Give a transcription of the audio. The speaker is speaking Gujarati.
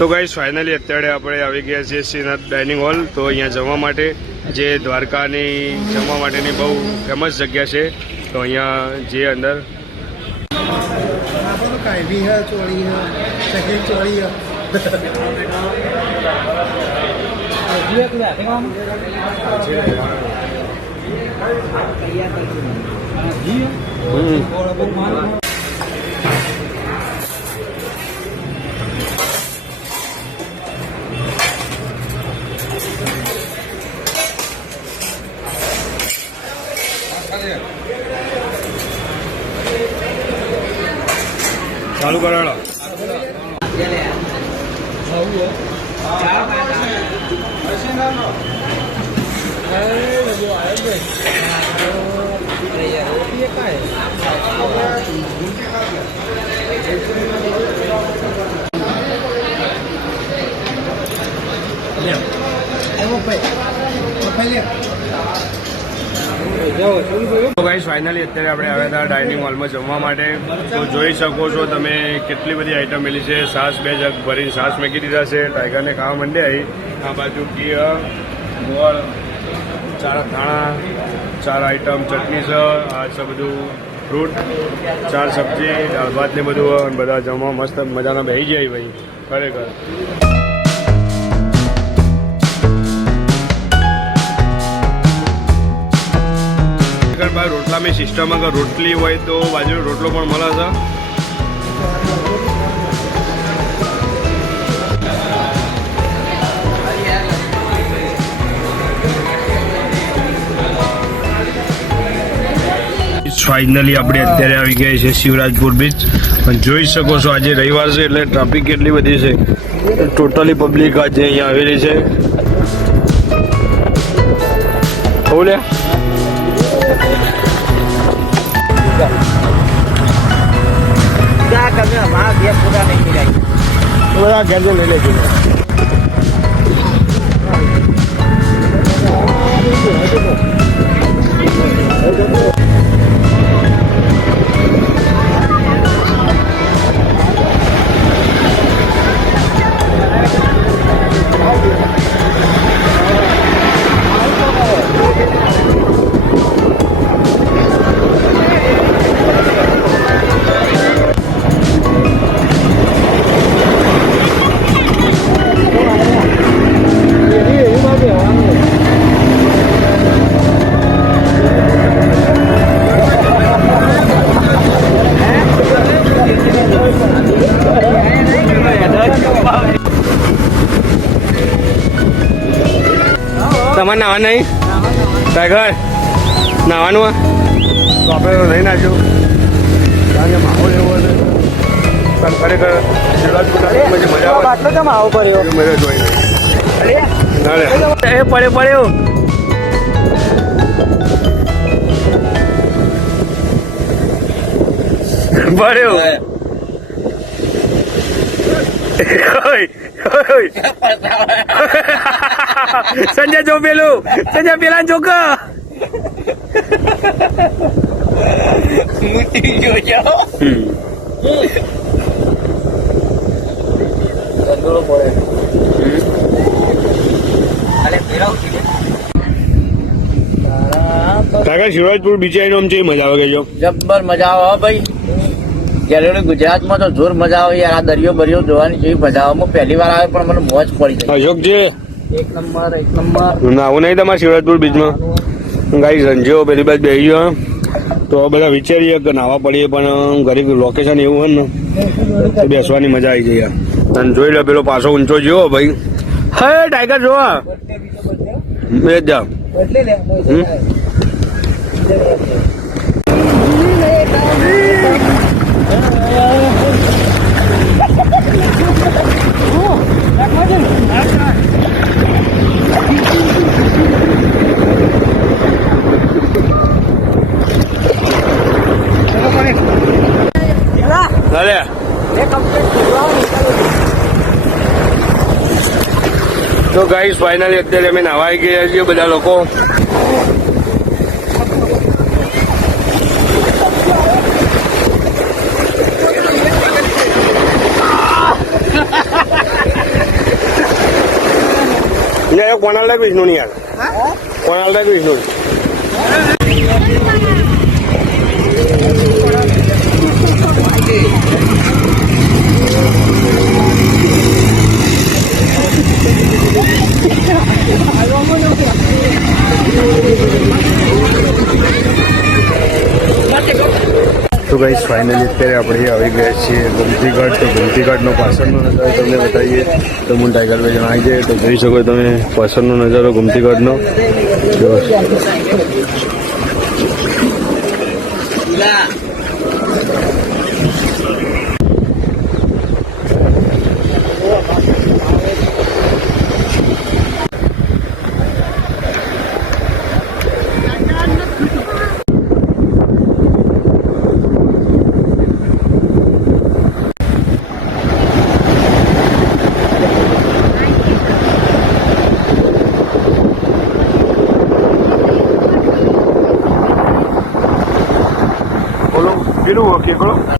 તો ગાઈસ ફાઇનલી અત્યારે આપણે આવી ગયા છીએ શ્રીનાથ ડાઇનિંગ હોલ. તો અહીંયા જમવા માટે જે દ્વારકાની જમવા માટેની બહુ ફેમસ જગ્યા છે. તો અહીંયા જે અંદર ચાલુ કરાડો. તો ગાઈસ ફાઇનલી અત્યારે આપણે આવ્યા હતા ડાઇનિંગ હોલમાં જમવા માટે. તો જોઈ શકો છો તમે કેટલી બધી આઈટમ મેલી છે. છાશ 2 જગ ભરીને છાશ મેકી દીધા છે. ટાઈગરને ખાવા માંડ્યા. આ બાજુ ઘી, ગોળ, 4 ધાણા, 4 આઈટમ, ચટણી છે, આ છે બધું ફ્રૂટ, 4 સબ્જી, દાળ ભાત ને બધું. અને બધા જમવા મસ્ત મજાના બેસી જાય ભાઈ ખરેખર. રોટલાની સિસ્ટમ અગર રોટલી હોય તો બાજુનો રોટલો પણ મળે છે. ફાઇનલી આપણે અત્યારે આવી ગયા છે શિવરાજપુર બીચ. જોઈ શકો છો આજે રવિવાર છે એટલે ટ્રાફિક કેટલી બધી છે. ટોટલી પબ્લિક આજે અહીંયા આવેલી છે. બોલે બધા ગેંજો લઈ લેજો. તમારે નાવા નહીં ટાઈગર નાવાનું તો આપણે તો લઈને આવજો. કારણ કે માહોલ એવો છે પણ ખરેખર મજા આવે. મજા જોઈ એ પડ્યો સંજય જો પેલું સંજય પેલા જોકા શિવરાજપુર બીચ આમ છે મજા આવે ગયો. જબ્બર મજા આવે ભાઈ. જ્યારે ગુજરાતમાં તો જોર મજા આવે યાર. આ દરિયો બરિયો જોવાની જેવી મજા આવે. હું પહેલી વાર આવે પણ મને મોજ પડી જાય. અશોક છે એક નંબર. આવું નહીં તમારે શિવરાજપુર બીચમાં ગાઈ સંજયો પેલી બાજુ બેસી ગયો. તો બધા વિચારીએ કે નાવા પડીએ પણ ઘરે લોકેશન એવું હોય ને બેસવાની મજા આવી જાય. અને જોઈ લો પેલો પાછો ઊંચો જોવો ભાઈ. હે ટાઈગર જોવા બે જા. તો ગાઈસ ફાઇનલી અત્યારે અમે નાવાઈ ગયા છીએ બધા લોકો. કોણાલડા બીજનું નહીં યાર, કોણાલડા બીજનું. તો ગાઈસ ફાઇનલી અત્યારે આપણે આવી ગયા છીએ ગોમતીઘાટ. તો ગોમતીઘાટનો પાછળનો નજારો તમને બતાવીએ. તો હું ટાઈગર બે જણા આવી જાય તો જોઈ શકો તમે પાછળનો નજારો ગોમતીઘાટનો. બોલો કેટલું ઓકે બોલો.